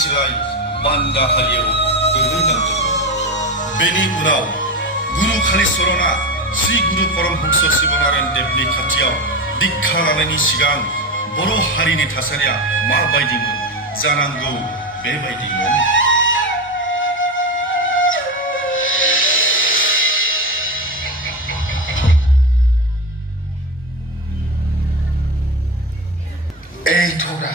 सिगाय बान्दा हारियाव गोग्लैनांदोंमोन। बेनि उनाव गुरु कालिचरना श्री गुरु परमहंस शिवनारायण देवनि खाथियाव दीक्षा लानायनि सिगां बर' हारिनि थासारिया माबायदिमोन? जानांगौ बेबायदिमोन। थौरा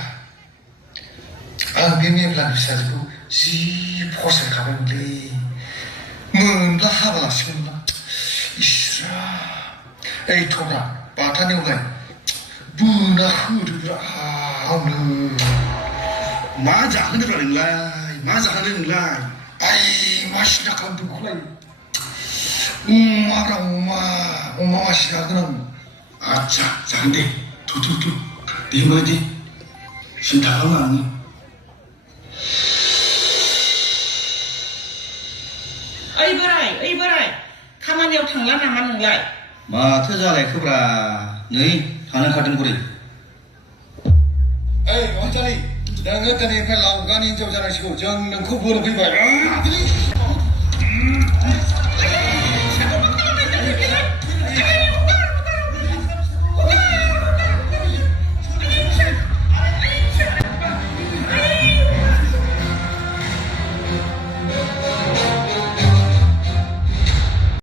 आं बे मेब्लानि फिसाजोखौ जि फसायखाबायमोनलै। मोनब्ला हाबा लासिगोनब्ला। इसरा थौरा बाथानियावलाय बोना होदोब्रा आंनो। मा जाहोनोब्रा नोंलाय? मा जाहोनो नोंलाय? मा सिन्था खालामदों बेखौलाय? अमाब्रा अमा मासे जागोन आं। आच्छा जागोन दे। थु दे होनबालाय दे। सिन्था खालामनाङा नोङो। ओइ बोराय खामानियाव थांला नामा नोंलाय? माथो जालायखोब्रा? नै थानो ओंखारदों बुरै। अनजालि नोङो दिनैनिफ्राय लावगानि हिनजाव जानांसिगौ। जों नोंखौ बोर फैबाय।